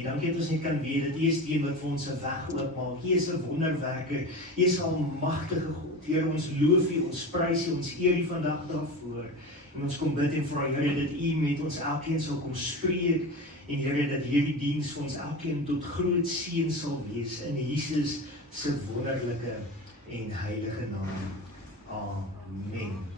Dankie dat ons net kan weet dat U is die een wat vir ons 'n weg oopmaak. U is 'n wonderwerker. U is 'n almagtige God. Here, ons loof U, ons prys U, ons eer U vandag daarvoor. En ons kom bid en vra, Here, dat U met ons elkeen sal kom spreek. En Here, dat hierdie diens vir ons elkeen tot groot seën sal wees in Jesus se wonderlike en heilige naam. Amen.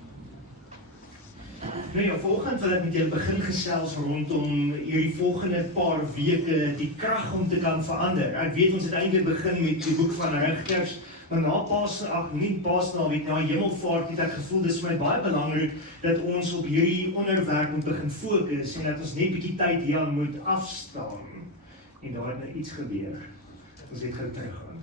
Nou ja, vanoggend wil ek met julle begin gesels rondom hierdie volgende paar weke die krag om te kan verander. Ek weet ons het eintlik begin met die boek van Rigters, maar na Paasnaweek, na Hemelvaart het ek gevoel dis vir my baie belangrik dat ons op hierdie onderwerp moet begin fokus en dat ons net 'n bietjie tyd hier moet afstaan. En daar het nou iets gebeur. Ons het gou teruggaan.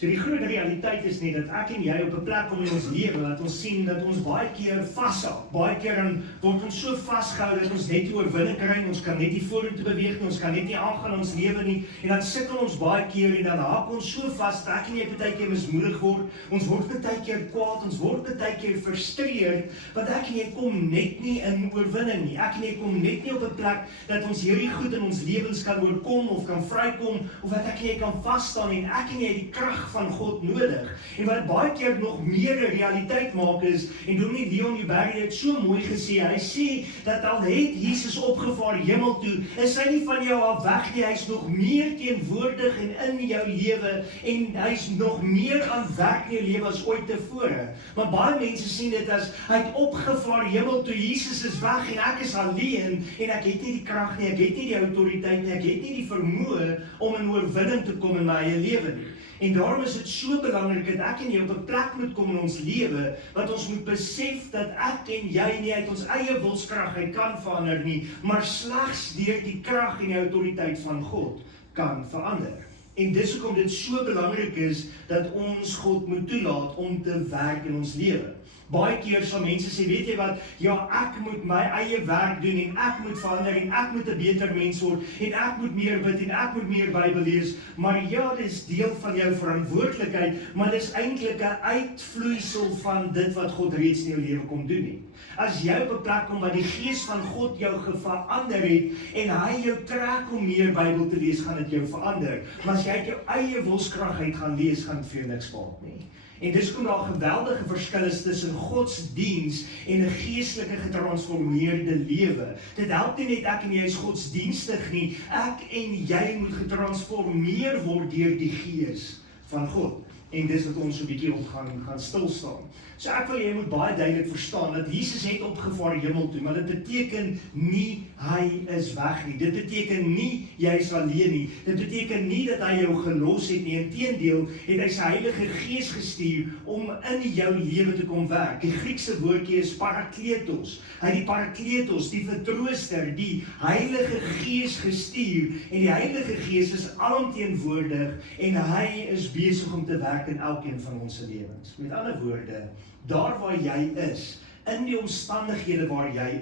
So die groot realiteit is net dat ek en jy op 'n plek kom in ons lewe dat ons sien dat ons baie keer vashou. Baie keer dan word ons so vasgehou dat ons net nie oorwinning kry en ons kan net nie vorentoe beweeg nie, ons kan net nie aangaan in ons lewe nie en dan sukkel ons baie keer en dan haak ons so vas dat ek en jy baie keer mismoedig word. Ons word baie keer kwaad, ons word baie keer frustreerd want ek en jy kom net nie in oorwinning nie. Ek en jy kom net nie op 'n plek dat ons hierdie goed in ons lewens kan oorkom of kan vrykom of dat ek en jy kan vas staan en ek en jy die krag van God nodig. En wat baie keer nog meer 'n realiteit maak is, en Dominee Leon Jubber het so mooi gesê, hy sê dat al het Jesus opgevaar hemel toe, is hy nie van jou af weg nie, hy's nog meer teenwoordig en in jou lewe, en hy's nog meer aan werk in jou lewe as ooit tevore. Maar baie mense sien dit as, hy het opgevaar hemel toe, Jesus is weg en ek is alleen, en ek het nie die krag nie, ek het nie die autoriteit nie, ek het nie die vermoë om in oorwinning te kom in my eie lewe nie. En daarom is dit so belangrik dat ek en jy op 'n plek moet kom in ons lewe, wat ons moet besef dat ek en jy nie uit ons eie wilskrag uit kan verander nie, maar slegs deur die krag en die autoriteit van God kan verander. En dis hoekom dit so belangrik is dat ons God moet toelaat om te werk in ons lewe. Baie keer sal mense sê, weet jy wat, ja, ek moet my eie werk doen en ek moet verander en ek moet 'n beter mens word en ek moet meer bid en ek moet meer Bybel lees, maar ja, dit is deel van jou verantwoordelikheid, maar dit is eintlik 'n uitvloeisel van dit wat God reeds in jou lewe kom doen het. As jy op 'n plek kom waar die Gees van God jou verander het en hy jou trek om meer Bybel te lees, gaan dit jou verander. Maar as jy uit jou eie wilskrag uit gaan lees, gaan dit vir jou niks baat nie. En dis kom daar 'n geweldige verskil is tussen godsdiens en 'n geestelike getransformeerde lewe. Dit help nie net ek en jy is godsdienstig nie, ek en jy moet getransformeer word deur die Gees van God. En dis wat ons so 'n bietjie op gaan stil staan. So ek wil jy moet baie duidelik verstaan dat Jesus het opgevaar hemel toe, maar dit beteken nie hy is weg nie. Dit beteken nie jy is alleen nie. Dit beteken nie dat hy jou gelos het nie. Inteendeel het hy sy Heilige Gees gestuur om in jou lewe te kom werk. Die Griekse woordjie is parakletos. Hy het die parakletos, die vertrooster, die Heilige Gees gestuur en die Heilige Gees is alomteenwoordig en hy is besig om te werk in elkeen van ons lewens. Met ander woorde, daar waar jy is, in die omstandighede waar jy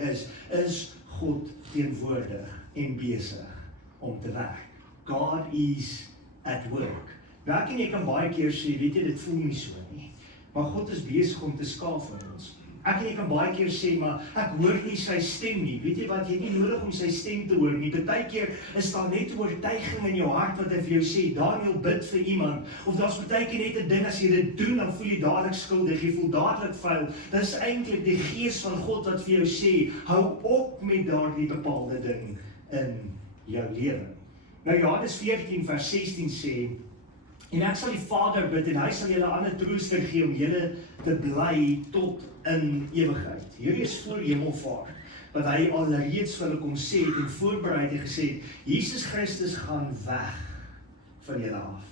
is God teenwoordig en besig om te werk. God is at work. Nou ek en jy kan baie keer sê, weet jy, dit voel nie so nie, maar God is besig om te skaaf in ons. Ek en jy kan baie keer sê, maar ek hoor nie sy stem nie. Weet jy wat, jy het nie nodig om sy stem te hoor nie. Partykeer is daar net oortuiging in jou hart wat hy vir jou sê, Daniel, bid vir iemand. Of daar's partykeer net 'n ding, as jy dit doen, dan voel jy dadelik skuldig, jy voel dadelik vuil. Dit is eintlik die Gees van God wat vir jou sê, hou op met daardie bepaalde ding in jou lewe. Nou Johannes 14 vers 16 sê, en ek sal die Vader bid, en hy sal julle 'n ander trooster gee om julle te bly tot in ewigheid. Hierdie is voor Hemelvaart, wat hy al reeds vir hulle kom sê het en voorberei het gesê, Jesus Christus gaan weg van julle af.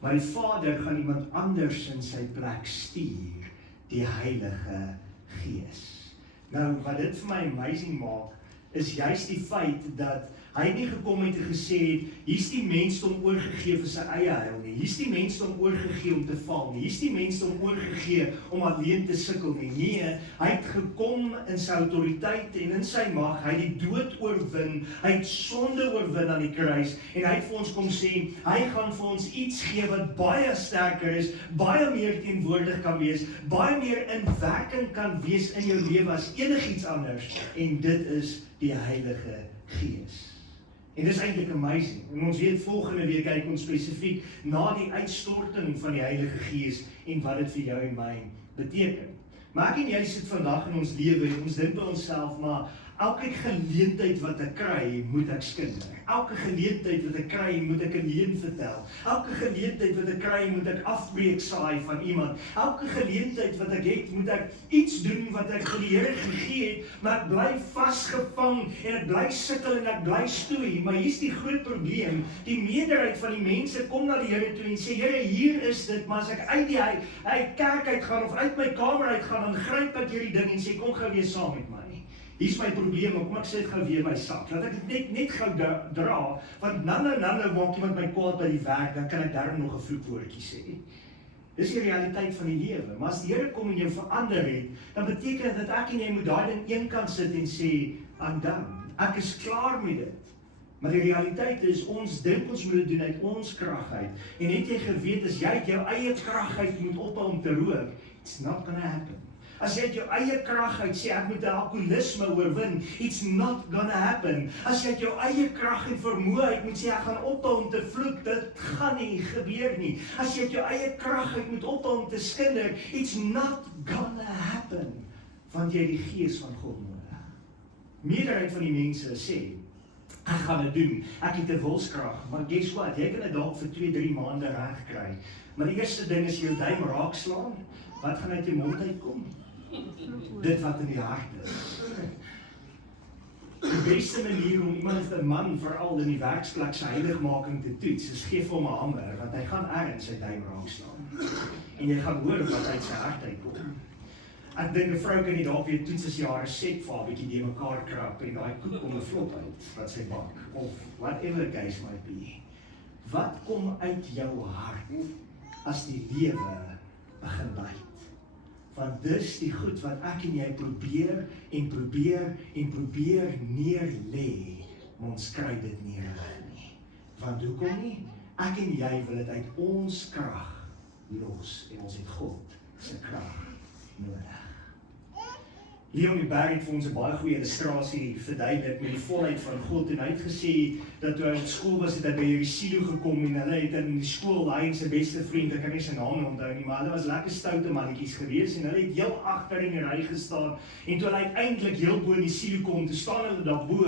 Maar die Vader gaan iemand anders in sy plek stuur, die Heilige Gees. Nou, wat dit vir my amazing maak, is juist die feit dat hy nie gekom het en gesê het, hier's die mensdom oorgegee vir sy eie heil nie, hier's die mensdom oorgegee om te val nie, hier's die mensdom oorgegee om alleen te sukkel nie. Nee, hy het gekom in sy autoriteit en in sy mag, hy het die dood oorwin, hy het sonde oorwin aan die kruis, en hy het vir ons kom sê, hy gaan vir ons iets gee wat baie sterker is, baie meer teenwoordig kan wees, baie meer in werking kan wees in jou lewe as enigiets anders, en dit is die Heilige Gees. En dis eintlik amazing. En ons weet volgende week kyk ons spesifiek na die uitstorting van die Heilige Gees en wat dit vir jou en my beteken. Maar ek en jy sit vandag in ons lewe en ons dink by onsself, maar elke geleentheid wat ek kry, moet ek skinder. Elke geleentheid wat ek kry, moet ek 'n leuen vertel. Elke geleentheid wat ek kry, moet ek afbreek saai van iemand. Elke geleentheid wat ek het, moet ek iets doen wat ek vir die Here gegee het, maar ek bly vasgevang en ek bly sukkel en ek bly stoei. Maar hier's die groot probleem. Die meerderheid van die mense kom na die Here toe en sê, Here, hier is dit, maar as ek uit die kerk uitgaan of uit my kamer uitgaan, dan gryp ek hierdie ding en sê, kom gou weer saam met my. Hier's my probleem, kom ek sê dit gou weer my sak. Laat ek dit net gou dra, want nou maak iemand my kwaad by die werk, dan kan ek daarom nog 'n vloekwoordjie sê. Dis die realiteit van die lewe. Maar as die Here kom en jou verander het, dan beteken dit dat ek en jy moet daai ding eenkant sit en sê, I'm done. Ek is klaar met dit. Maar die realiteit is, ons dink ons moet dit doen uit ons krag uit. En het jy geweet, as jy uit jou eie krag uit moet ophou om te rook, it's not gonna happen. As jy uit jou eie krag uit sê, ek moet alkoholisme oorwin, it's not gonna happen. As jy uit jou eie krag en vermoë uit moet sê, ek gaan ophou om te vloek, dit gaan nie gebeur nie. As jy uit jou eie krag uit moet ophou om te skinder, it's not gonna happen. Want jy het die Gees van God nodig. Meerderheid van die mense sê, ek gaan dit doen, ek het 'n wilskrag, maar guess what, jy kan dit dalk vir 2-3 maande reg kry. Maar die eerste ding is jou duim raak slaan, wat gaan uit jou mond uitkom? Dit wat in die hart is. Die beste manier om iemand, 'n man veral in die werksplek sy heiligmaking te toets, is gee vir hom 'n hamer, want hy gaan ergens sy duim raak slaan. En jy gaan hoor wat uit sy hart uitkom. Ek dink 'n vrou kan nie dalk weer toets as jy haar resep vir 'n bietjie die mekaar krap en daai koek kom 'n flop uit wat sy bak, of whatever the case might be. Wat kom uit jou hart as die lewe begin byt? Want dis die goed wat ek en jy probeer neer lê, maar ons kry dit nie reg nie. Want hoekom nie? Ek en jy wil dit uit ons krag los en ons het God se krag nodig. Leon die Berg het vir ons 'n baie goeie illustrasie verduidelik met die volheid van God en hy het gesê dat toe hy op skool was het hy by hierdie silo gekom en hulle het in die skool, hy en sy beste vriend, ek kan nie sy naam onthou nie, maar hulle was lekker stoute mannetjies gewees en hulle het heel agter in die ry gestaan en toe hulle uiteindelik heel bo in die silo kom, toe staan hulle daarbo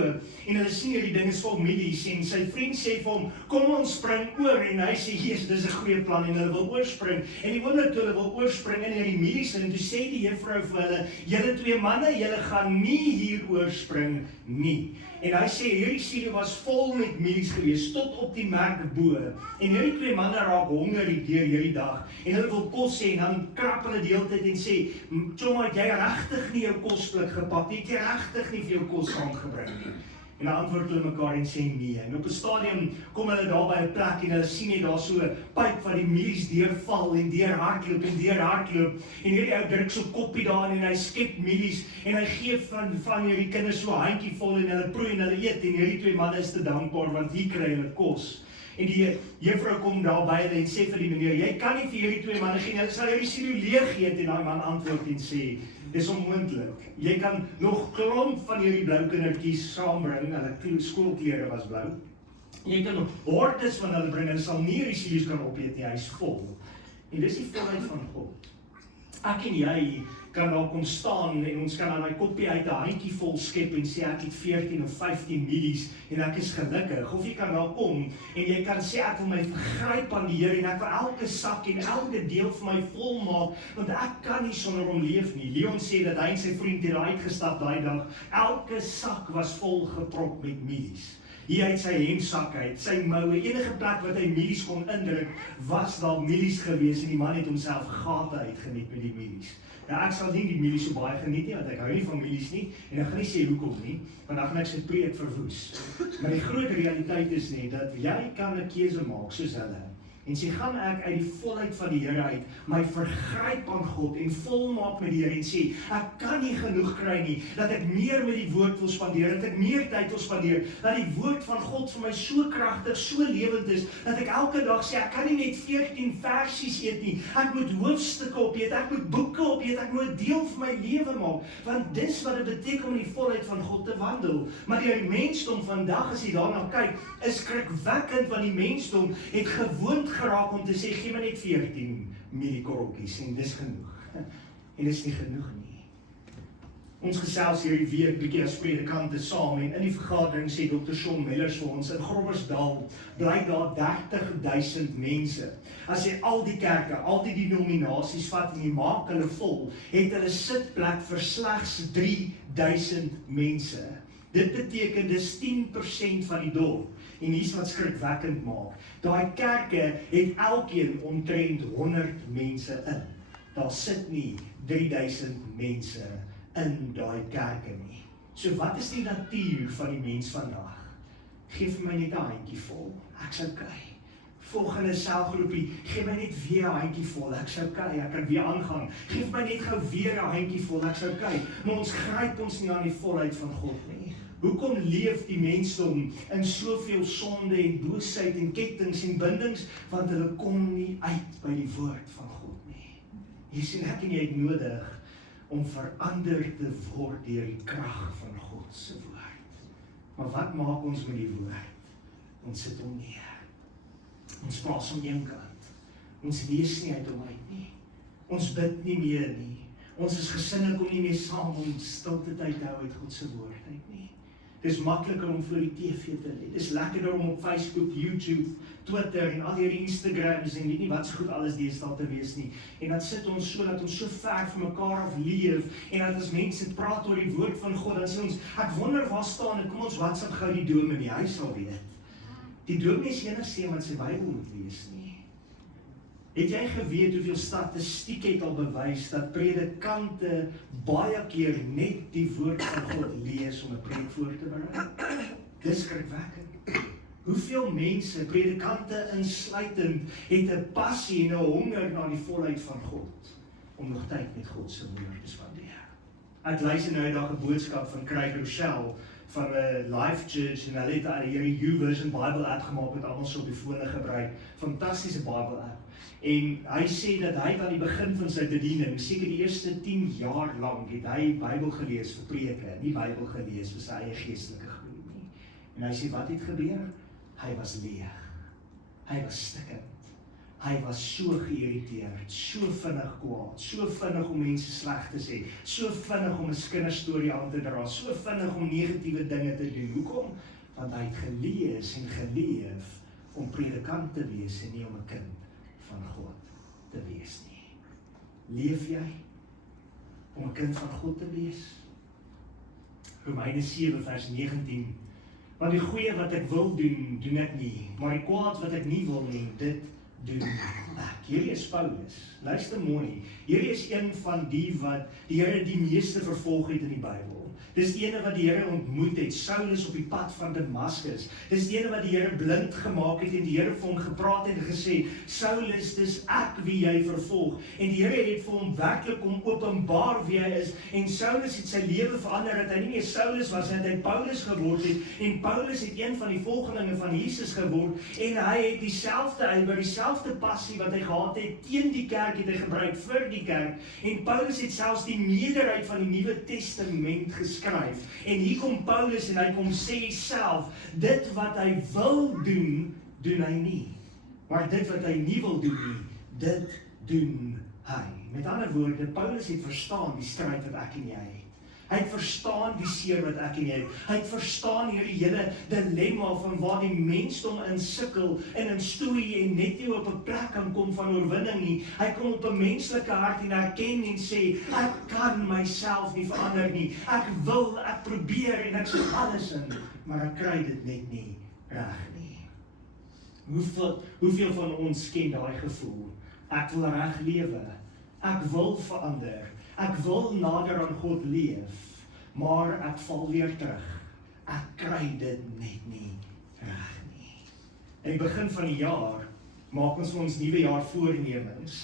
en hulle sien hierdie ding is vol milies en sy vriend sê vir hom, kom ons spring oor en hy sê, Jesus, dis 'n goeie plan en hulle wil oorspring en die oomblik toe hulle wil oorspring in hierdie milies en toe sê die juffrou vir hulle, julle twee manne, julle gaan nie hier oorspring nie. En hy sê, hierdie silo was vol met milies gewees, tot op die merk bo. En hierdie twee manne raak honger deur hierdie dag. En hulle wil kos hê, en dan krap hulle die hele tyd en sê, Choma, het jy regtig nie jou kosblik gepak? Het jy regtig nie vir jou kos saamgebring nie? En dan antwoord hulle mekaar en sê nee. En op 'n stadium kom hulle daar by 'n plek en hulle sien net daar so 'n pyp wat die milies deurval en deurhardloop. En hierdie ou druk so 'n koppie daarin en hy skep milies en hy gee van hierdie kinders so 'n handjie vol en hulle proe en hulle eet en hierdie twee manne is te dankbaar want hier kry hulle kos. En die juffrou kom daar by hulle en sê vir die meneer, jy kan nie vir hierdie twee manne gee, hulle sal hierdie silo leeg eet. En daai man antwoord en sê, dis onmoontlik. Jy kan nog klomp van hierdie blou kindertjies saambring, hulle skoolklere was blou. Jy kan nog hordes van hulle bring, hulle sal nie hierdie silo's kan opeet nie, hy's vol. En dis die volheid van God. Ek en jy kan daar kom staan en ons kan aan daai koppie uit 'n handjie vol skep en sê ek het 14 of 15 milies en ek is gelukkig. Of jy kan daar kom en jy kan sê ek wil my vergryp aan die Here en ek wil elke sak en elke deel vir my vol maak want ek kan nie sonder hom leef nie. Leon sê dat hy en sy vriend het daar uitgestap daai dag. Elke sak was vol geprop met milies. Hier uit sy hemdsak uit, sy moue, enige plek wat hy milies kon indruk, was daar milies gewees en die man het homself gate uitgeniet met die milies. Nou ek sal nie die milies so baie geniet nie, want ek hou nie van milies nie, en ek gaan nie sê hoekom nie, want dan gaan ek sy preek verwoes. Maar die groot realiteit is net, dat jy kan 'n keuse maak soos hulle. En sê, gaan ek uit die volheid van die Here uit, my vergryp aan God en volmaak met die Here en sê, ek kan nie genoeg kry nie, dat ek meer met die woord wil spandeer, dat ek meer tyd wil spandeer, dat die woord van God vir my so kragtig, so lewend is, dat ek elke dag sê, ek kan nie net 14 versies eet nie, ek moet hoofstukke opeet, ek moet boeke opeet, ek moet deel van my lewe maak, want dis wat dit beteken om in die volheid van God te wandel. Maar die mensdom vandag, as jy daarna kyk, is skrikwekkend, want die mensdom het gewoond geraak om te sê, gee my net 14 mieliekorreltjies en dis genoeg. En dis nie genoeg nie. Ons gesels hierdie week bietjie as predikante saam en in die vergadering sê Dr. Shawn Mellers vir ons, in Groblersdal bly daar 30,000 mense. As jy al die kerke, al die denominasies vat en jy maak hulle vol, het hulle sitplek vir slegs 3,000 mense. Dit beteken dis 10% van die dorp. En hier's wat skrikwekkend maak. Daai kerke het elkeen omtrent 100 mense in. Daar sit nie 3,000 mense in daai kerke nie. So wat is die natuur van die mens vandag? Geef my net 'n handjievol, ek's okay. Volgende selgroepie, geef my net weer 'n handjievol, ek's okay, ek kan weer aangaan. Geef my net gou weer 'n handjievol, ek's okay. Maar ons gryp ons nie aan die volheid van God nie. Hoekom leef die mensdom in soveel sonde en boosheid en kettings en bindings? Want hulle kom nie uit by die woord van God nie. Jy sien, ek en jy het nodig om verander te word deur die krag van God se woord. Maar wat maak ons met die woord? Ons sit hom neer. Ons plaas hom eenkant. Ons lees nie uit hom uit nie. Ons bid nie meer nie. Ons is gesinne kom nie meer saam om stilte tyd te hou uit God se woord uit nie. Dis makliker om voor die TV te lê. Dis lekkerder om op Facebook, YouTube, Twitter en al hierdie Instagrams en weet nie wat so goed alles deesdae te wees nie. En dan sit ons so dat ons so ver van mekaar af leef en dat as mense praat oor die woord van God, dan sê ons, ek wonder waar staan dit, kom ons WhatsApp gou die dominee, hy sal weet. Die dominee is enigste wat sy Bybel moet lees nie. Het jy geweet hoeveel statistiek het al bewys dat predikante baie keer net die woord van God lees om 'n preek voor te berei? Dis skrikwekkend. Hoeveel mense, predikante insluitend, het 'n passie en 'n honger na die volheid van God om nog tyd met God se woord te spandeer? Ek luister nou eendag 'n boodskap van Craig Rochelle van 'n Life Church en hulle het hierdie YouVersion Bible app gemaak wat almal so op die fone gebruik. Fantastiese Bible app. En hy sê dat hy aan die begin van sy bediening, seker die eerste 10 jaar lank, het hy Bybel gelees vir preke, nie Bybel gelees vir sy eie geestelike groei nie. En hy sê, wat het gebeur? Hy was leeg. Hy was stikkend. Hy was so geïrriteerd, so vinnig kwaad, so vinnig om mense sleg te sê, so vinnig om 'n kinderstorie aan te dra, so vinnig om negatiewe dinge te doen. Hoekom? Want hy het gelees en geleef om predikant te wees en nie om 'n kind van God te wees nie. Leef jy om 'n kind van God te wees? Romeine 7 vers 19. Want die goeie wat ek wil doen, doen ek nie, maar die kwaad wat ek nie wil nie, dit doen ek. Hierdie is Paulus. Luister mooi. Hierdie is een van die wat die Here die meeste vervolg het in die Bybel. Dis die ene wat die Here ontmoet het, Saulus op die pad van Damaskus. Dis die ene wat die Here blind gemaak het en die Here vir hom gepraat het en gesê, Saulus, dis ek wie jy vervolg. En die Here het vir hom werklik kom openbaar wie hy is. En Saulus het sy lewe verander, dat hy nie meer Saulus was, dat hy Paulus geword het. En Paulus het een van die volgelinge van Jesus geword. En hy het dieselfde ywer, dieselfde passie wat hy gehad het teen die kerk, het hy gebruik vir die kerk. En Paulus het selfs die meerderheid van die Nuwe Testament geskryf. En hier kom Paulus en hy kom sê self, dit wat hy wil doen, doen hy nie. Maar dit wat hy nie wil doen nie, dit doen hy. Met ander woorde, Paulus het verstaan die stryd wat ek en jy het. Hy het verstaan die seer wat ek en jy het. Hy het verstaan hierdie hele dilemma van waar die mensdom in sukkel en in stoei en net nie op 'n plek kan kom van oorwinning nie. Hy kom op 'n menslike hart en erken en sê, ek kan myself nie verander nie. Ek wil, ek probeer en ek sit alles in, maar ek kry dit net nie reg nie. Hoeveel van ons ken daai gevoel? Ek wil reg lewe. Ek wil verander. Ek wil nader aan God leef, maar ek val weer terug. Ek kry dit net nie reg nie. In die begin van die jaar maak ons nuwe jaar voornemens.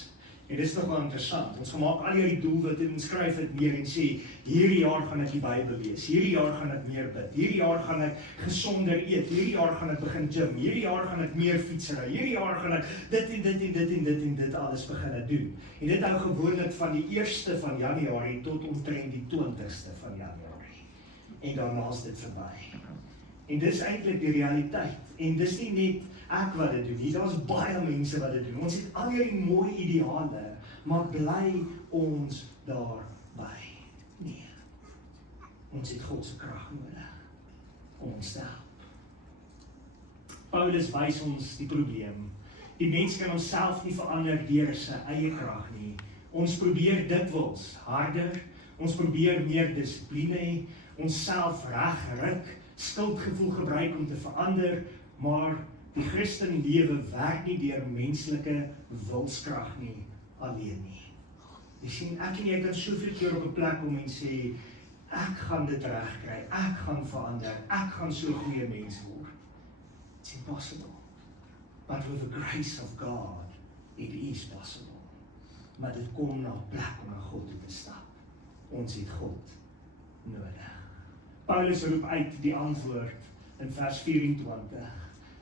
En dit is nogal interessant. Ons gemaak al hierdie doelwitte en ons skryf dit neer en sê, hierdie jaar gaan ek die Bybel lees, hierdie jaar gaan ek meer bid, hierdie jaar gaan ek gesonder eet, hierdie jaar gaan ek begin gym, hierdie jaar gaan ek meer fietsry, hierdie jaar gaan ek dit en dit en dit en dit en dit alles begin doen. En dit hou gewoonlik van die 1ste van Januarie tot omtrent die 20ste van Januarie. En daarna is dit verby. En dis eintlik die realiteit. En dis nie net ek wat dit doen nie, daar's baie mense wat dit doen. Ons het al hierdie mooi ideale, maar bly ons daarby? Nee. Ons het God se krag nodig om ons te help. Paulus wys ons die probleem. Die mens kan homself nie verander deur sy eie krag nie. Ons probeer dikwels harder, ons probeer meer dissipline hê, onsself regryk, skuldgevoel gebruik om te verander, maar die Christen lewe werk nie deur menslike wilskrag nie, alleen nie. Jy sien, ek en jy kan soveel keer op 'n plek kom en sê, ek gaan dit regkry, ek gaan verander, ek gaan so 'n goeie mens word. It's impossible. But with the grace of God, it is possible. Maar dit kom na 'n plek om na God toe te stap. Ons het God nodig. Paulus roep uit die antwoord in vers 24.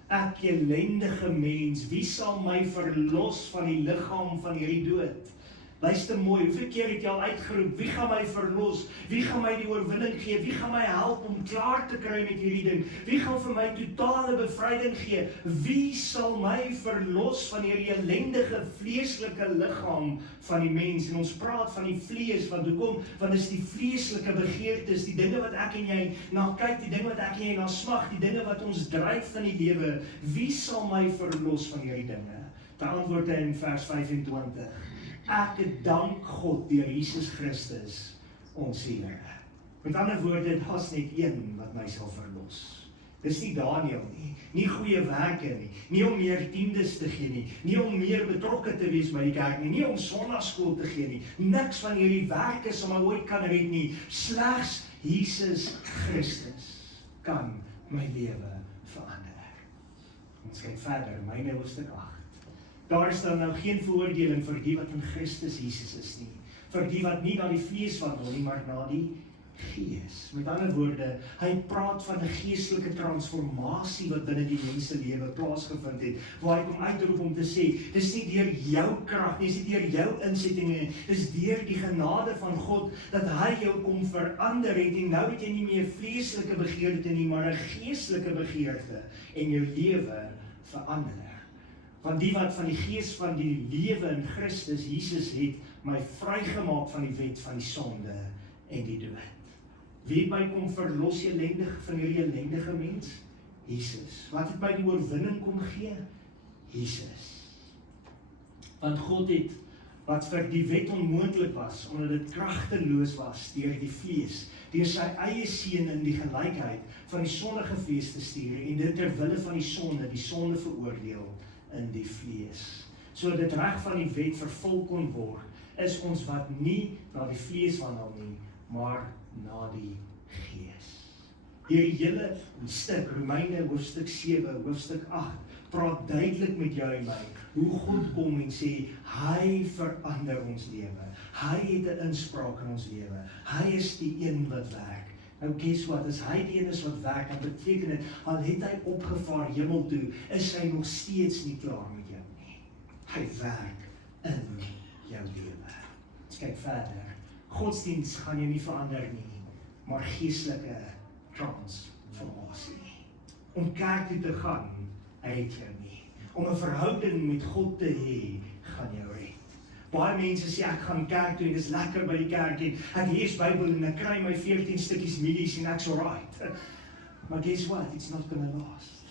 Ek ellendige mens, wie sal my verlos van die liggaam van hierdie dood? Luister mooi, hoeveel keer het jy al uitgeroep, wie gaan my verlos? Wie gaan my die oorwinning gee? Wie gaan my help om klaar te kry met hierdie ding? Wie gaan vir my totale bevryding gee? Wie sal my verlos van hierdie ellendige vleeslike liggaam van die mens? En ons praat van die vlees, want hoekom? Want dis die vleeslike begeertes, die dinge wat ek en jy na kyk, die dinge wat ek en jy na smag, die dinge wat ons dryf in die lewe. Wie sal my verlos van hierdie dinge? Die antwoord in vers 25. Ek dank God deur Jesus Christus, ons Here. Met ander woorde, daar's net een wat my sal verlos. Dis nie Daniel nie, nie goeie werke nie, nie om meer tiendes te gee nie, nie om meer betrokke te wees by die kerk nie, nie om sondagskool te gee nie, niks van hierdie werke sal my ooit kan red nie, slegs Jesus Christus kan my lewe verander. Ons kyk verder, Romeine hoofstuk 8. Daar is dan nou geen veroordeling vir die wat in Christus Jesus is nie, vir die wat nie na die vlees wandel nie, maar na die Gees. Met ander woorde, hy praat van 'n geestelike transformasie wat binne die mens se lewe plaasgevind het, waar hy kom uitroep om te sê, dis nie deur jou krag nie, dis nie deur jou insettinge, dis deur die genade van God, dat hy jou kom verander het, en nou het jy nie meer vleeslike begeerte nie, maar 'n geestelike begeerte, en jou lewe verander. Want die wat van die gees van die lewe in Christus Jesus het, my vrygemaak van die wet van die sonde en die dood. Wie het my kom verlos van hierdie ellendige mens? Jesus. Wat het my die oorwinning kom gee? Jesus. Want God het, wat vir die wet onmoontlik was, omdat dit kragteloos was deur die vlees, deur sy eie seun in die gelykheid van die sondige vlees te stuur, en dit ter wille van die sonde veroordeel in die vlees. So dit reg van die wet vervul kon word, is ons wat nie na die vlees wandel nie, maar na die Gees. Hierdie hele stuk, Romeine hoofstuk 7, hoofstuk 8, praat duidelik met jou en my, hoe God kom en sê, hy verander ons lewe, hy het 'n inspraak in ons lewe, hy is die een wat werk. Nou guess what, as hy die een is wat werk, dan beteken dit, al het hy opgevaar hemel toe, is hy nog steeds nie klaar met jou nie. Hy werk in jou lewe. Ons kyk verder. Godsdienst gaan jy nie verander nie, maar geestelike transformasie. Om kerk toe te gaan, red jou nie. Om 'n verhouding met God te hê, gaan jou red. Baie mense sê, ek gaan kerk toe en dis lekker by die kerk en ek lees Bybel en ek kry my 14 stukkies mielies en ek's alright. Maar guess what, it's not gonna last.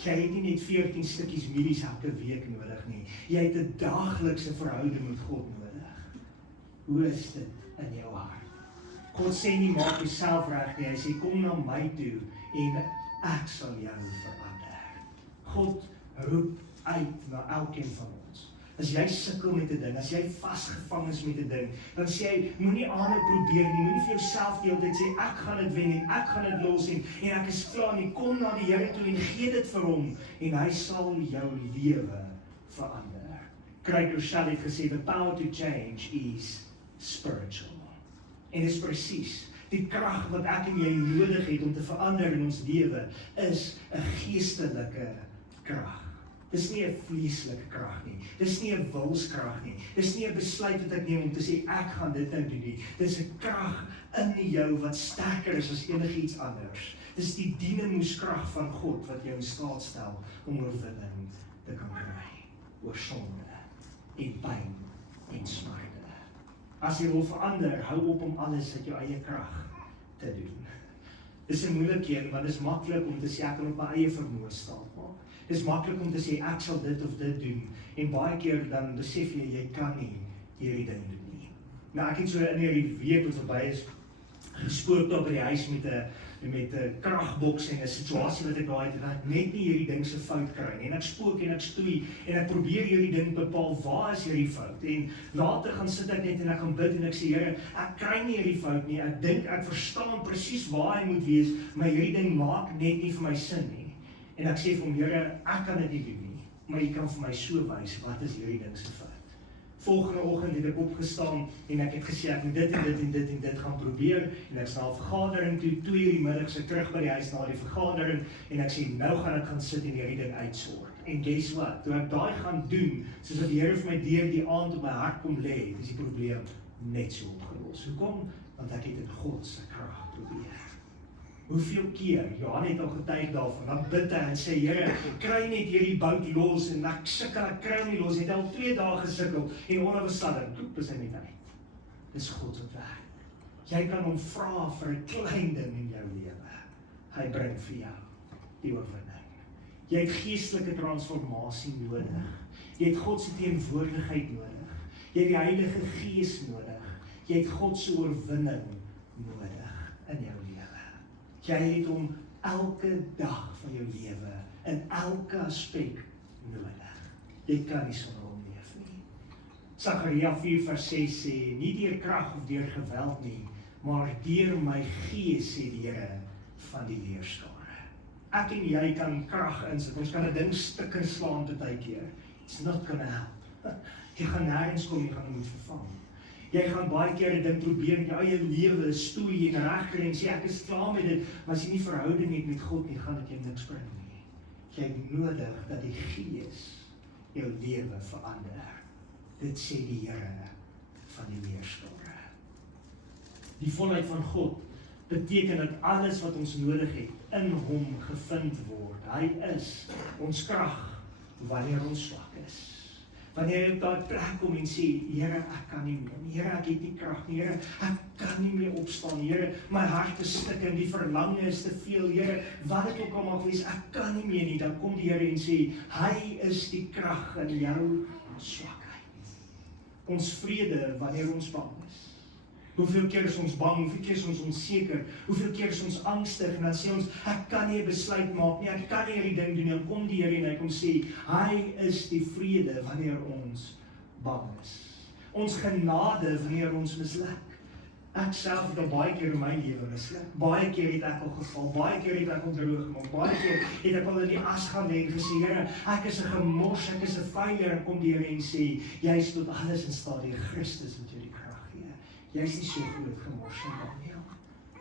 Jy het nie net 14 stukkies mielies elke week nodig nie. Jy het 'n daaglikse verhouding met God nodig. Hoe is dit in jou hart? God sê nie, maak jouself reg nie. Hy sê, kom na my toe en ek sal jou verander. God roep uit na elkeen van ons. As jy sukkel met 'n ding, as jy vasgevang is met 'n ding, dan sê hy, moenie aanhou probeer nie, moenie vir jouself die hele tyd sê, ek gaan dit wen en ek gaan dit los en ek is klaar nie, kom na die Here toe en gee dit vir hom en hy sal jou lewe verander. Craig Rochelle het gesê, the power to change is spiritual. En dis presies, die krag wat ek en jy nodig het om te verander in ons lewe, is 'n geestelike krag. Dis nie 'n vleeslike krag nie, dis nie 'n wilskrag nie, dis nie 'n besluit wat ek neem om te sê, ek gaan dit nou doen nie, dis 'n krag in jou wat sterker is as enigiets anders. Dis die dinamoeskrag van God wat jou in staat stel om oorwinning te kan kry oor sonde en pyn en smarte. As jy wil verander, hou op om alles uit jou eie krag te doen. Dis 'n moeilike een, want dis maklik om te sê ek kan op my eie vermoë staan maak. Dis maklik om te sê ek sal dit of dit doen, en baie keer dan besef jy kan nie hierdie ding doen nie. Nou ek het so in hierdie week wat verby is gespook daar by die huis met 'n kragboks en 'n situasie wat ek daar het, dat ek net nie hierdie ding se fout kry nie. En ek spook en ek stoei en ek probeer hierdie ding bepaal, waar is hierdie fout? En later gaan sit ek net en ek gaan bid en ek sê, Here, ek kry nie hierdie fout nie. Ek dink ek verstaan presies waar hy moet wees, maar hierdie ding maak net nie vir my sin nie. En ek sê vir hom, Here, ek kan dit nie doen nie, maar jy kan vir my so wys, wat is hierdie ding se fout? Volgende oggend het ek opgestaan en ek het gesê ek moet dit en dit en dit en dit gaan probeer en ek sal 'n vergadering toe 2:00 die middag se terug by die huis na die vergadering en ek sê nou gaan ek gaan sit en hierdie ding uitsort. En guess what? Toe ek daai gaan doen, soos wat die Here vir my deur die aand op my hart kom lê, is die probleem net so opgelos. Hoekom? Want ek het in God se krag probeer. Hoeveel keer, Johan het al getuig daarvan, dan bid hy en sê, Here, kry net hierdie bout los, en ek sukkel, ek kry hom nie los, het al 2 dae gesukkel, en all of a sudden, toep is hy net uit. Dis God wat werk. Jy kan hom vra vir 'n klein ding in jou lewe. Hy bring vir jou die oorwinning. Jy het geestelike transformasie nodig. Jy het God se teenwoordigheid nodig. Jy het die Heilige Gees nodig. Jy het God se oorwinning nodig in jou lewe. Jy het hom elke dag van jou lewe, in elke aspek nodig. Jy kan nie sonder hom leef nie. Sagaria 4:6 sê, nie deur krag of deur geweld nie, maar deur my gees, sê die Here van die leerskare. Ek en jy kan krag insit, ons kan 'n ding stukker slaan partykeer. It's not gonna help. Jy gaan nêrens kom, jy gaan hom moet vervang. Jy gaan baie keer 'n ding probeer in jou eie lewe, stoei en regkry en sê ek is klaar met dit, maar as jy nie verhouding het met God nie, gaan dit jou niks bring nie. Jy het nodig dat die Gees jou lewe verander. Dit sê die Here van die leerskare. Die volheid van God beteken dat alles wat ons nodig het, in hom gevind word. Hy is ons krag wanneer ons swak is. Wanneer jy op daai plek kom en sê, Here, ek kan nie meer, Here, ek het nie krag nie, Here, ek kan nie meer opstaan, Here, my hart is stik en die verlange is te veel, Here, wat dit ook al mag wees, ek kan nie meer nie, dan kom die Here en sê, hy is die krag in jou swakheid. Ons vrede wanneer ons bang is. Hoeveel keer is ons bang, hoeveel keer is ons onseker, hoeveel keer is ons angstig, en dan sê ons, ek kan nie 'n besluit maak nie, ek kan nie hierdie ding doen, en kom die Here en hy kom sê, hy is die vrede wanneer ons bang is. Ons genade wanneer ons misluk. Ek self het al baie keer in my lewe misluk. Baie keer het ek al geval, baie keer het ek ondroog gemaak, baie keer het ek al in die as gaan lê en gesê, Here, ek is 'n gemors, ek is 'n failure, en kom die Here en sê, jy is tot alles in staat, die Christus wat jou die krag gee. Jy is nie so groot gemors nie, Daniel.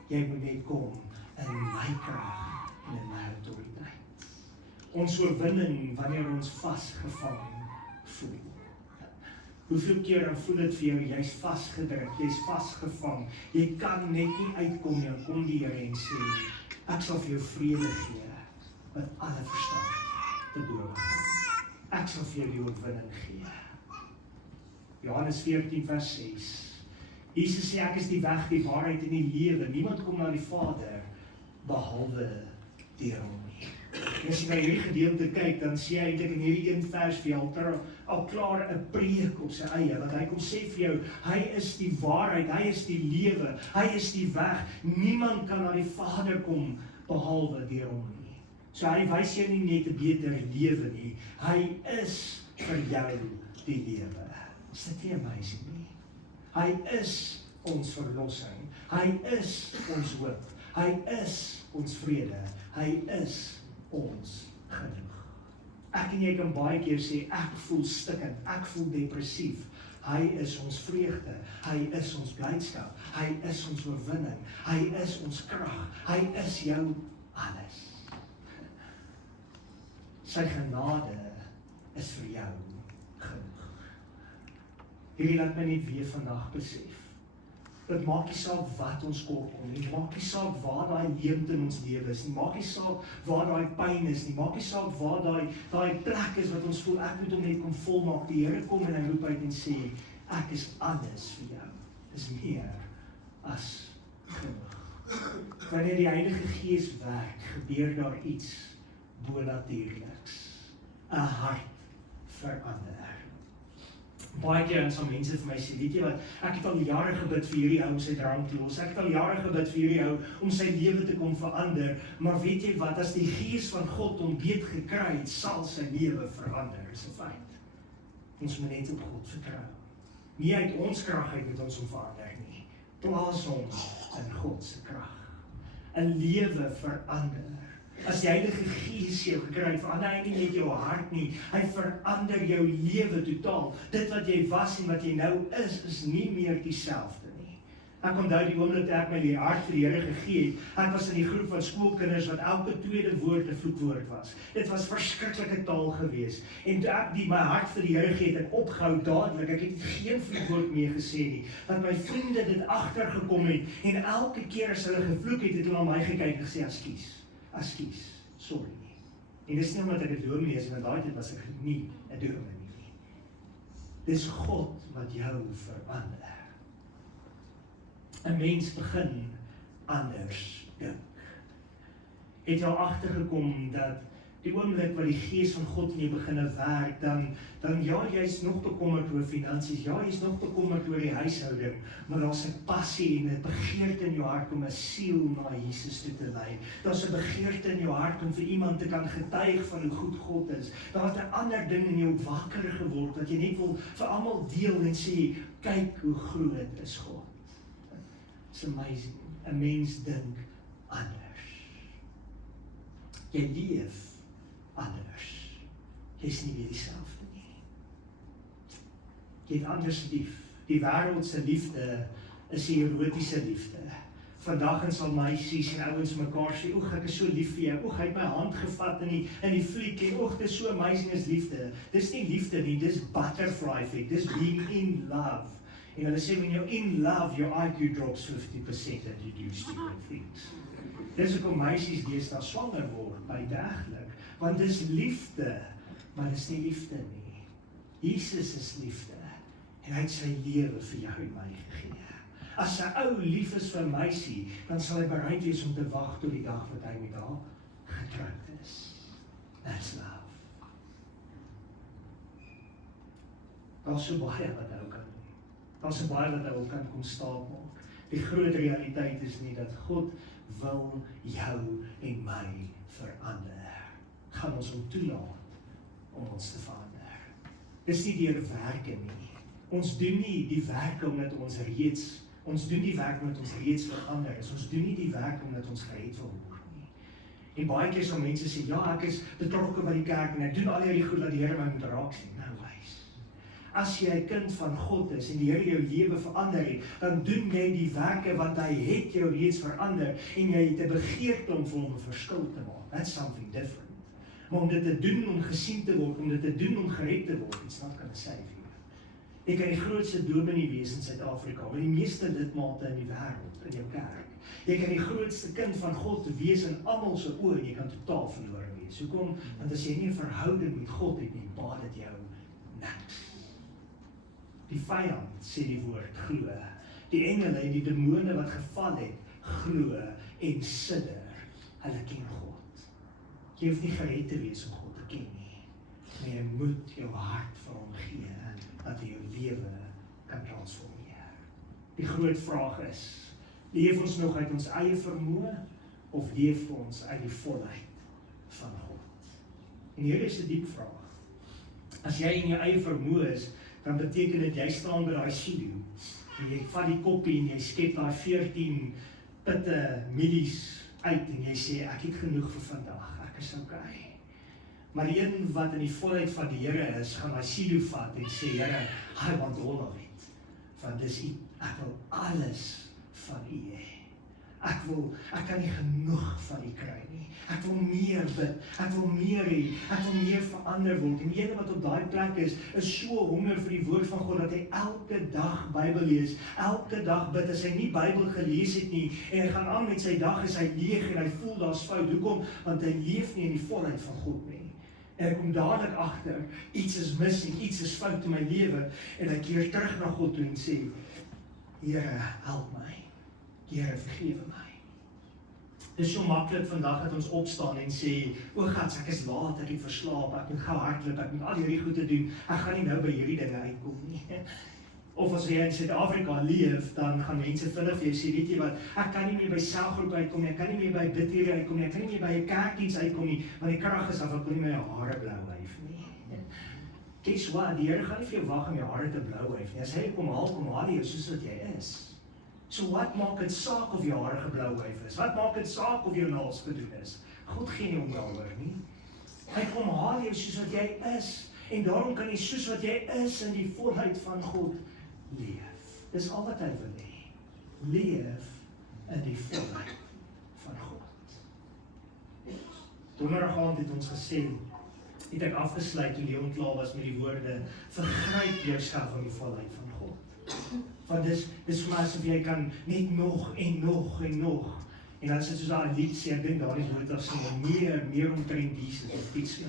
Jy moet net kom in my krag en in my autoriteit. Ons oorwinning wanneer ons vasgevang voel. Hoeveel keer dan voel dit vir jou, jy's vasgedruk, jy's vasgevang, jy kan net nie uitkom nie, en kom die Here en sê, ek sal vir jou vrede gee, wat alle verstand te bowe gaan. Ek sal vir jou die oorwinning gee. Johannes 14:6. Jesus sê, ek is die weg, die waarheid en die lewe. Niemand kom na die Vader, behalwe deur hom nie. En as jy na hierdie gedeelte kyk, dan sê hy eintlik in hierdie een vers vir jou al klaar 'n preek op sy eie, want hy kom sê vir jou, hy is die waarheid, hy is die lewe, hy is die weg. Niemand kan na die Vader kom, behalwe deur hom nie. So hy wys jou nie net 'n beter lewe nie, hy is vir jou die lewe. Is dit nie amazing nie? Hy is ons verlossing, hy is ons hoop, hy is ons vrede, hy is ons genoeg. Ek en jy kan baie keer sê, ek voel stikkend, ek voel depressief. Hy is ons vreugde, hy is ons blydskap, hy is ons oorwinning, hy is ons krag, hy is jou alles. Sy genade is vir jou genoeg. Hierdie laat my net weer vandag besef. Dit maak nie saak wat ons kort kom nie, maak nie saak waar daai leemte in ons lewe is nie, maak nie saak waar daai pyn is nie, maak nie saak waar daai plek is wat ons voel, ek moet hom net kom volmaak. Die Here kom en hy roep uit en sê, ek is alles vir jou. Dis meer as genoeg. Wanneer die Heilige Gees werk, gebeur daar iets bonatuurliks. 'n Hart verander. Baie keer sal mense vir my sê, weet jy wat, ek het al jare gebid vir hierdie ou om sy drank te los, ek het al jare gebid vir hierdie ou om sy lewe te kom verander, maar weet jy wat, as die Gees van God hom weet gekry het, sal sy lewe verander, is 'n feit. Ons moet net op God vertrou. Nie uit ons krag uit moet ons hom verander nie, plaas hom in God se krag. 'n Lewe verander. As die Heilige Gees jou gekry het, verander hy nie net jou hart nie, hy verander jou lewe totaal. Dit wat jy was en wat jy nou is nie meer dieselfde nie. Ek onthou die oomblik ek my hart vir die Here gegee het, ek was in die groep van skoolkinders wat elke tweede woord 'n vloekwoord was. Dit was verskriklike taal geweest. En toe ek my hart vir die Here gegee het, ek opgehou dadelik, ek het geen vloekwoord meer gesê nie, want my vriende dit agtergekom het, en elke keer as hulle gevloek het, het hulle na my gekyk en gesê, Askies, sorry. En dis nie omdat ek 'n dominee is, want daai tyd was ek nie 'n dominee nie. Dis God wat jou verander. 'n Mens begin anders dink. Het jy al agtergekom dat die oomblik wat die Gees van God in jou begin werk, dan ja, jy's nog bekommerd oor finansies, ja, jy's nog bekommerd oor die huishouding, maar daar's 'n passie en 'n begeerte in jou hart om 'n siel na Jesus toe te lei. Daar's 'n begeerte in jou hart om vir iemand te kan getuig van hoe goed God is. Daar's 'n ander ding in jou wakker geword, wat jy net wil vir almal deel en sê, kyk hoe groot is God. It's amazing. 'n Mens dink anders. Jy leef anders. Jy's nie weer dieselfde nie. Jy het anders lief. Die wêreld se liefde is 'n erotiese liefde. Vandag sal meisies en ouens mekaar sê, oeg, ek is so lief vir jou, oeg, hy het my hand gevat in die fliek, en oeg, dit is so amazing is liefde. Dis nie liefde nie, dis butterfly effect, dis being in love. En hulle sê, when you're in love, your IQ drops 50% and you do stupid things. Dis hoekom meisies deesdae swanger word, buiteeglik, want dis liefde, maar dis nie liefde nie. Jesus is liefde, en hy het sy lewe vir jou en my gegee. As 'n ou lief is vir 'n meisie, dan sal hy bereid wees om te wag tot die dag wat hy met haar getroud is. That's love. Daar's so baie wat hy kan doen. Daar's so baie wat hy kan kom staan maak. Die groot realiteit is nie dat God wil jou en my verander. Gaan ons hom toelaat om ons te verander. Dis nie deur werke nie. Ons doen nie die werk omdat ons doen die werk omdat ons reeds verander is. Ons doen nie die werk omdat ons gered wil word nie. En baie keer sal mense sê, ja, ek is betrokke by die kerk en ek doen al hierdie goed dat die Here my moet raak sien. Nou wys. As jy 'n kind van God is en die Here jou lewe verander het, dan doen jy die werke want hy het jou reeds verander en jy het 'n begeerte om vir hom 'n verskil te maak. That's something different. Maar om dit te doen om gesien te word, om dit te doen om gered te word, it's not gonna save you. Jy kan die grootste dominee wees in Suid-Afrika, met die meeste lidmate in die wêreld, in jou kerk. Jy kan die grootste kind van God wees in almal se oë en jy kan totaal verlore wees. Hoekom? Want as jy nie 'n verhouding met God het nie, baat dit jou niks. Die vyand, sê die woord, glo. Die engele en die demone wat geval het, glo en sidder. Hulle ken God. Jy hoef nie gered te wees om God te ken nie. Maar jy moet jou hart vir hom gee, dat hy jou lewe kan transformeer. Die groot vraag is, leef ons nog uit ons eie vermoë, of leef ons uit die volheid van God? En hier is 'n diep vraag. As jy in jou eie vermoë is, dan beteken dit jy staan by daai silo, en jy vat die koppie en jy skep daai 14 pitte mielies uit, en jy sê, ek het genoeg vir vandag, ek is okay. Maar die een wat in die volheid van die Here is, gaan my silo vat en sê, Here, I want all of it. Want dis U, ek wil alles van U hê. Ek kan nie genoeg van U kry nie. Ek wil meer bid, ek wil meer hê, ek wil meer verander word. En die ene wat op daai plek is so honger vir die woord van God, dat hy elke dag Bybel lees, elke dag bid, as hy nie Bybel gelees het nie, en hy gaan aan met sy dag, is hy leeg en hy voel daar's fout. Hoekom? Want hy leef nie in die volheid van God nie. En ek kom dadelik agter, iets is mis en iets is fout in my lewe, en ek keer terug na God toe en sê, Here, help my. Here, vergewe my. Dit is so maklik vandag dat ons opstaan en sê, o Gats, ek is laat, ek het verslaap, ek moet gou hardloop, ek moet al hierdie goede doen, ek gaan nie nou by hierdie dinge uitkom nie. Of as jy in Suid-Afrika leef, dan gaan mense vinnig vir jou sê, weet jy wat, ek kan nie meer by selgroep uitkom nie, ek kan nie meer by bidure uitkom nie, ek kan nie meer by 'n kerkdiens uitkom nie, want die krag is af, ek wil nie my hare blou hyf nie. Guess what, die Here gaan nie vir jou wag om jou hare te blou hyf nie, as hy kom haal jy soos wat jy is. So wat maak dit saak of jou hare geblou hyf is? Wat maak dit saak of jou naels gedoen is? God gee nie om daaroor nie. Hy kom haal jou soos wat jy is, en daarom kan jy soos wat jy is in die volheid van God leef. Dis al wat hy wil hê. Leef in die volheid van God. Donderdag aand het ons gesê, het ek afgesluit toe Leon klaar was met die woorde, vergryp jouself in die volheid van God. Want dis vir my asof jy kan net nog en nog en nog. En dan is dit soos daar 'n lied sê, ek dink daar die woord daar sê, meer omtrent Jesus of iets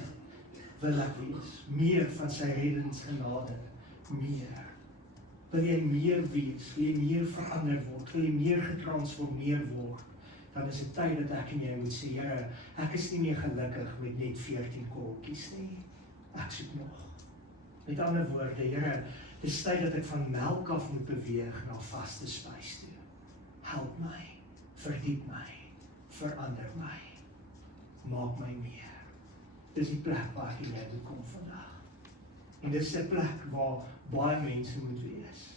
wil ek wees. Meer van sy reddingsgenade. Meer. Wil jy meer wees? Wil jy meer verander word? Wil jy meer getransformeer word? Dan is dit tyd dat ek en jy moet sê, Here, ek is nie meer gelukkig met net 14 kolletjies nie. Ek soek nog. Met ander woorde, Here, dis tyd dat ek van melk af moet beweeg na vaste spys toe. Help my, verdiep my, verander my, maak my meer. Dis die plek waar jy moet kom vandag. En dis 'n plek waar baie mense moet wees.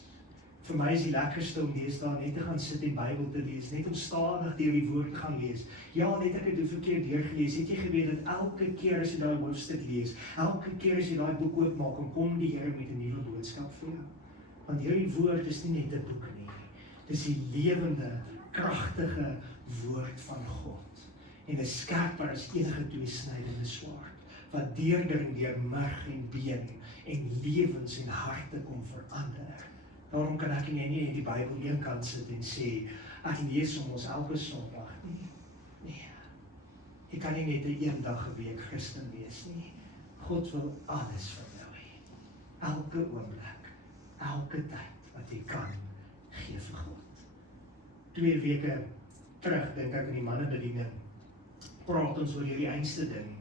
Vir my is die lekkerste om deesdae net te gaan sit en Bybel te lees, net om stadig deur die woord te gaan lees. Ja, net ek het dit verkeerd deurgelees. Het jy geweet dat elke keer as jy daai hoofstuk lees, elke keer as jy daai boek oopmaak, kom die Here met 'n nuwe boodskap vir jou. Want hierdie woord is nie net 'n boek nie. Dis die lewende, kragtige woord van God. En dit is skerper as enige tweesnydende swaard, wat deurdring deur murg en been en lewens en harte kom verander. Daarom kan ek en jy nie in die Bybel eenkant sit en sê, ek lees om ons elke Sondag nie. Nee. Jy kan nie net 'n eendag 'n week Christen wees nie. God wil alles van jou hê. Elke oomblik, elke tyd wat jy kan, gee vir God. 2 weke terug, dink ek in die mannebediening, praat ons oor hierdie einste ding.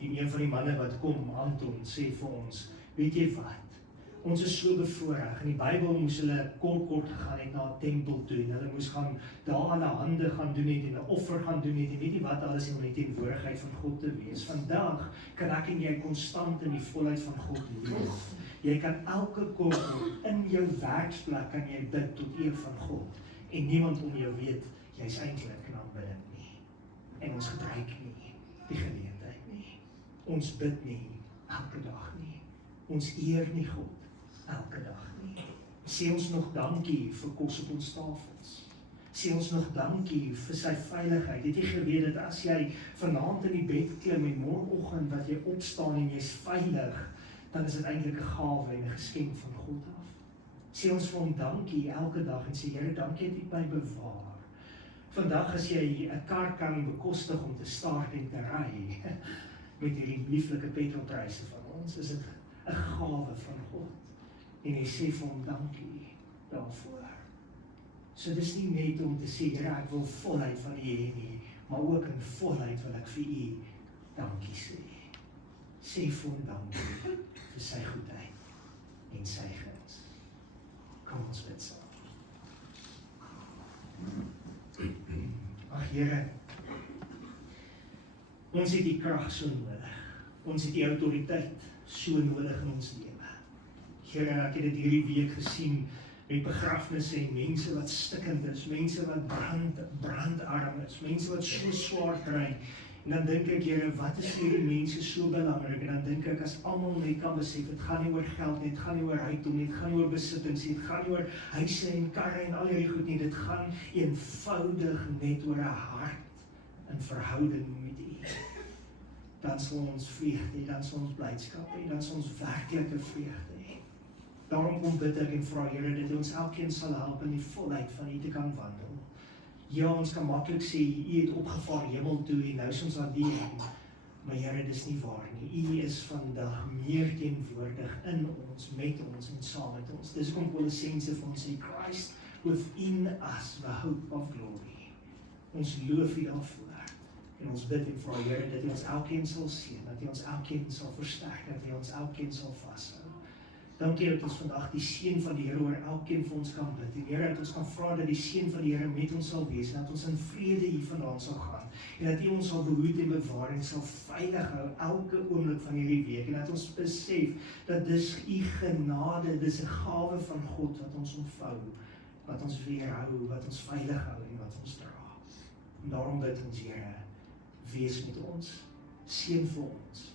En een van die manne wat kom, Anton, sê vir ons, weet jy wat? Ons is so bevoorreg. In die Bybel moes hulle kort gegaan het na 'n tempel toe, en hulle moes gaan daar hulle hande gaan doen het, en 'n offer gaan doen het, en weet jy wat alles, om in die teenwoordigheid van God te wees. Vandag kan ek en jy konstant in die volheid van God leef. Jy kan elke kort in jou werksplek kan jy bid tot eer van God, en niemand om jou weet, jy's eintlik in aanbidding nie. En ons gebruik nie die geleentheid nie. Ons bid nie elke dag nie. Ons eer nie God elke dag nie. Sê ons nog dankie vir kos op ons tafels. Sê ons nog dankie vir sy veiligheid. Het jy geweet dat as jy vanaand in die bed klim en môreoggend dat jy opstaan en jy's veilig, dan is dit eintlik 'n gawe en 'n geskenk van God af. Sê ons vir hom dankie elke dag en sê, Here, dankie dat U my bewaar. Vandag as jy 'n kar kan bekostig om te start en te ry, met hierdie lieflike petrolpryse van ons, is dit 'n gawe van God. En jy sê vir hom dankie daarvoor. So dis nie net om te sê, Here, ek wil volheid van U hê nie, maar ook in volheid wil ek vir U dankie sê. Sê vir hom dankie vir sy goedheid en sy guns. Kom ons bid saam. Ag Here, ons het die krag so nodig. Ons het die autoriteit so nodig in ons lewe. Here, ek het dit hierdie week gesien met begrafnisse en mense wat stikkend is, mense wat brandarm is, mense wat so swaar kry, En dan dink ek, Here, wat is vir die mense so belangrik? En dan dink ek, as almal net kan besef, dit gaan nie oor geld nie, dit gaan nie oor rykdom nie, dit gaan nie oor besittings nie, dit gaan nie oor huise en karre en al hierdie goed nie, dit gaan eenvoudig net oor 'n hart in verhouding met U. Dan sal ons vreugde hê, dan sal ons blydskap hê, dan sal ons werklike vreugde hê. Daarom kom bid ek en vra, Here, dat U ons elkeen sal help in die volheid van U te kan wandel. Ja, ons kan maklik sê, U het opgevaar hemel toe en nou is ons alleen. Maar Here, dis nie waar nie. U is vandag meer teenwoordig in ons, met ons en saam met ons. Dis hoekom Kolossense vir ons sê, Christ within us, the hope of glory. Ons loof U daarvoor. En ons bid en vra, Here, dat U ons elkeen sal seën, dat U ons elkeen sal versterk, dat U ons elkeen sal vashou. Dankie dat ons vandag die seën van die Here oor elkeen vir ons kan bid. En Here, dat ons kan vra dat die seën van die Here met ons sal wees, en dat ons in vrede hier vandaan sal gaan, en dat U ons sal behoed en bewaar en sal veilig hou elke oomblik van hierdie week, en dat ons besef dat dis U genade, dis 'n gawe van God wat ons ontvou, wat ons weerhou, wat ons veilig hou en wat ons dra. En daarom bid ons, Here, wees met ons, seën vir ons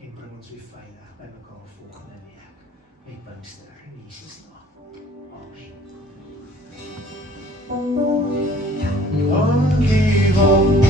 en bring ons weer veilig by mekaar volgende week. Met Pinkster in Jesus naam. Amen. Dankie,